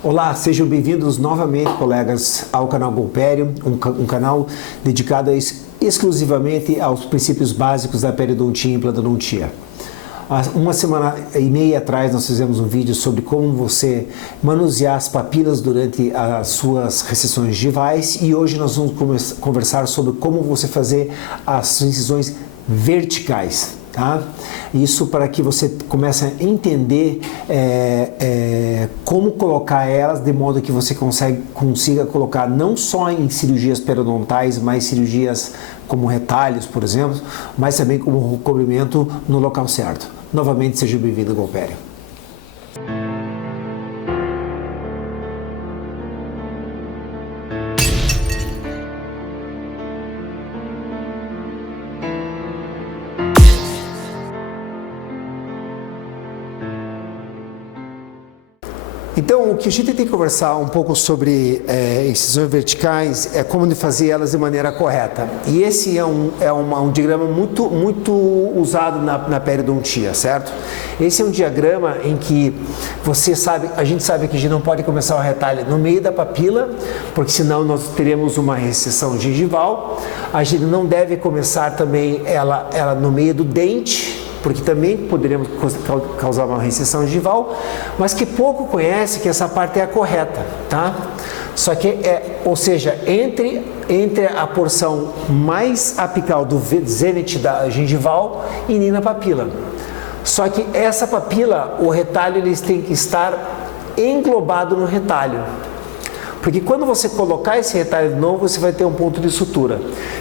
Olá, sejam bem-vindos novamente, colegas, ao canal Golpério, um canal dedicado exclusivamente aos princípios básicos da periodontia e implantodontia. Há uma semana e meia atrás nós fizemos um vídeo sobre como você manusear as papilas durante as suas recessões gengivais e hoje nós vamos conversar sobre como você fazer as incisões verticais. Tá? Isso para que você comece a entender como colocar elas de modo que você consiga colocar não só em cirurgias periodontais, mas cirurgias como retalhos, por exemplo, mas também como recobrimento no local certo. Novamente, seja bem-vindo ao Golpério. Então, o que a gente tem que conversar um pouco sobre incisões verticais é como de fazer elas de maneira correta. E esse é um diagrama muito usado na periodontia, certo? Esse é um diagrama em que a gente sabe que a gente não pode começar o retalho no meio da papila, porque senão nós teremos uma recessão gengival. A gente não deve começar também ela no meio do dente, porque também poderíamos causar uma recessão gengival, mas que pouco conhece que essa parte é a correta, tá? Só que ou seja, entre a porção mais apical do zênite da gengival e na papila. Só que essa papila, o retalho, eles têm que estar englobado no retalho. Porque quando você colocar esse retalho de novo, você vai ter um ponto de sutura.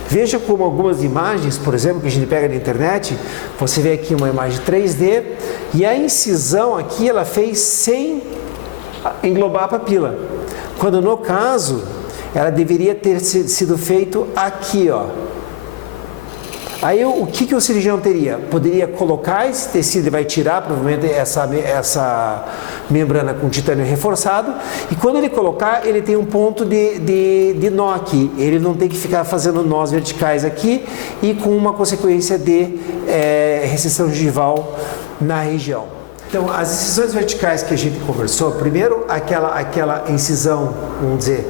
Veja como algumas imagens, por exemplo, que a gente pega na internet, você vê aqui uma imagem 3D e a incisão aqui ela fez sem englobar a papila. Quando no caso, ela deveria ter sido feito aqui, ó. Aí o que o cirurgião teria? Poderia colocar esse tecido e vai tirar provavelmente essa membrana com titânio reforçado e quando ele colocar, ele tem um ponto de nó aqui. Ele não tem que ficar fazendo nós verticais aqui e com uma consequência de recessão gengival na região. Então, as incisões verticais que a gente conversou, primeiro aquela incisão, vamos dizer,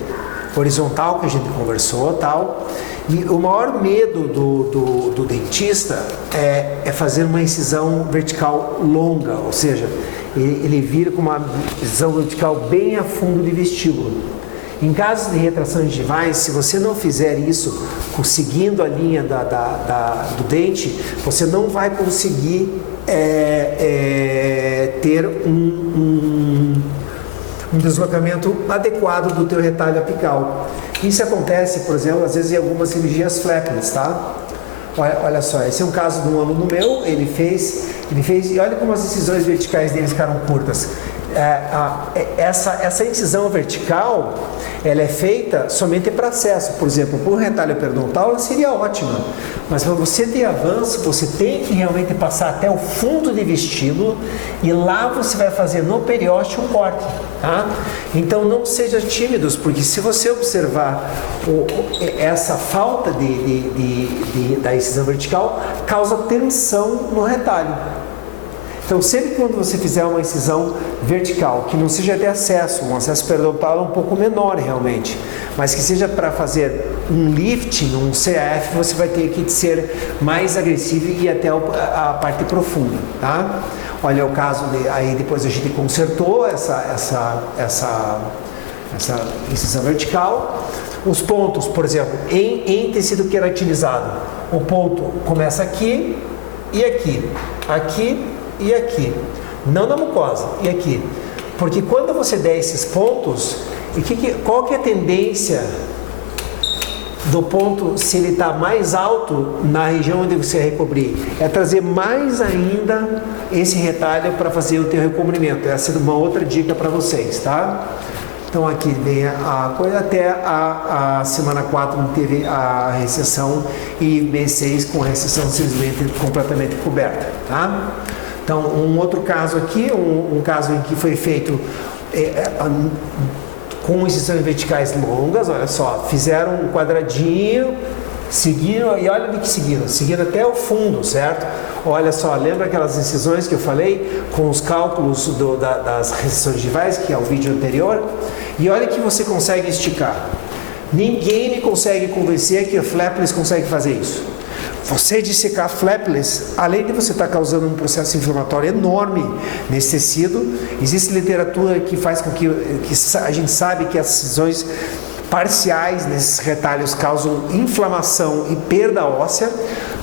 horizontal que a gente conversou, tal. E o maior medo do dentista é fazer uma incisão vertical longa, ou seja, ele vira com uma incisão vertical bem a fundo de vestíbulo. Em casos de retração gengivais, se você não fizer isso seguindo a linha do dente, você não vai conseguir ter um deslocamento adequado do teu retalho apical. Isso acontece, por exemplo, às vezes em algumas cirurgias flapless, tá? Olha só, esse é um caso de um aluno meu, ele fez, e olha como as incisões verticais dele ficaram curtas. Essa incisão vertical, ela é feita somente para acesso. Por exemplo, para o retalho periodontal, ela seria ótima. Mas para você ter avanço, você tem que realmente passar até o fundo de vestíbulo e lá você vai fazer no periósteo um corte, tá? Então não seja tímidos, porque se você observar essa falta da incisão vertical, causa tensão no retalho. Então, sempre quando você fizer uma incisão vertical, que não seja de acesso, um acesso periodontal um pouco menor realmente, mas que seja para fazer um lifting, um CAF, você vai ter que ser mais agressivo e ir até a parte profunda, tá? Olha o caso, aí depois a gente consertou essa incisão vertical. Os pontos, por exemplo, em tecido queratinizado, o ponto começa aqui e aqui, aqui e aqui, não na mucosa, e aqui, porque quando você der esses pontos, qual que é a tendência do ponto, se ele está mais alto na região onde você recobrir, é trazer mais ainda esse retalho para fazer o teu recobrimento. Essa é uma outra dica para vocês, tá? Então aqui vem a coisa, até a semana 4 não teve a recessão e mês 6 com a recessão simplesmente completamente coberta, tá? Então, um outro caso aqui, um caso em que foi feito com incisões verticais longas, olha só, fizeram um quadradinho, Seguiram, e olha de que seguiram até o fundo, certo? Olha só, lembra aquelas incisões que eu falei com os cálculos das restrições gengivais, que é o vídeo anterior? E olha que você consegue esticar. Ninguém me consegue convencer que a flapless consegue fazer isso. Você dissecar flapless, além de você estar causando um processo inflamatório enorme nesse tecido, existe literatura que faz com que a gente sabe que as cisões parciais nesses retalhos causam inflamação e perda óssea.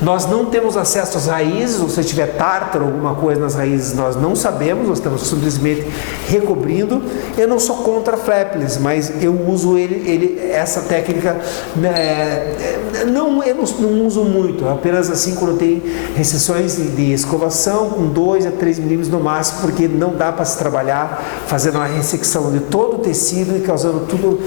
Nós não temos acesso às raízes, ou se tiver tártaro, alguma coisa nas raízes, nós não sabemos, nós estamos simplesmente recobrindo. Eu não sou contra flapless, mas eu uso essa técnica, eu não uso muito, apenas assim quando tem recessões de escovação com 2 a 3 milímetros no máximo, porque não dá para se trabalhar fazendo uma ressecção de todo o tecido e causando tudo,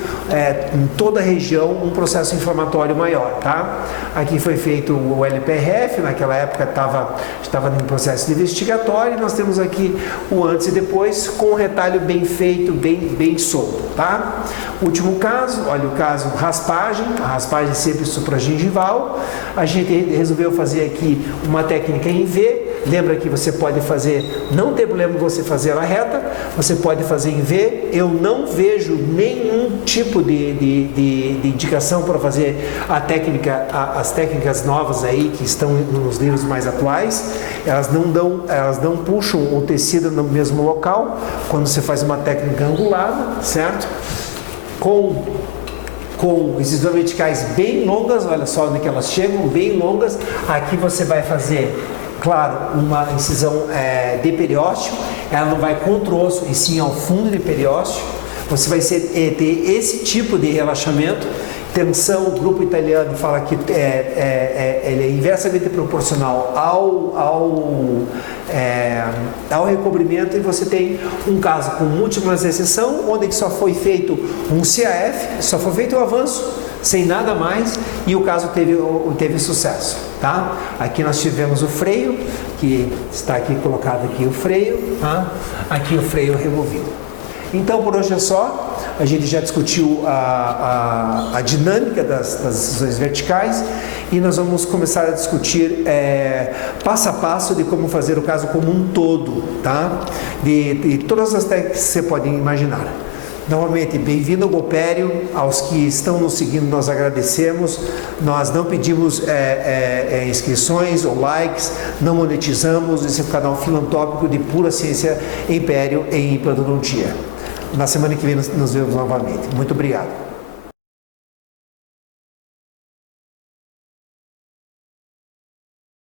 em toda a região, um processo inflamatório maior, tá? Aqui foi feito o LPRF, naquela época estava em processo investigatório, e nós temos aqui o antes e depois com o retalho bem feito, bem solto, tá? Último caso, olha o caso raspagem, a raspagem sempre supragengival. A gente resolveu fazer aqui uma técnica em V. Lembra que você pode fazer, não tem problema você fazer ela reta, você pode fazer em V. Eu não vejo nenhum tipo de indicação para fazer as técnicas novas aí que estão nos livros mais atuais. Elas não puxam o tecido no mesmo local quando você faz uma técnica angulada, certo? Com incisões verticais bem longas, olha só onde que elas chegam, bem longas. Aqui você vai fazer, claro, uma incisão de periósteo, ela não vai contra o osso e sim ao fundo de periósteo. Você vai ter esse tipo de relaxamento. Tensão, o grupo italiano fala que ele é inversamente proporcional ao recobrimento, e você tem um caso com múltiplas recessão, onde só foi feito um CAF, só foi feito um avanço, sem nada mais, e o caso teve sucesso, tá? Aqui nós tivemos o freio, que está aqui colocado aqui o freio, tá? Aqui o freio removido. Então por hoje é só. A gente já discutiu a dinâmica das incisões verticais, e nós vamos começar a discutir passo a passo de como fazer o caso como um todo, tá? De todas as técnicas que você pode imaginar. Novamente, bem-vindo ao Golpério. Aos que estão nos seguindo, nós agradecemos. Nós não pedimos inscrições ou likes, não monetizamos. Esse é um canal filantrópico de pura ciência império em implantodontia. Na semana que vem nos vemos novamente. Muito obrigado.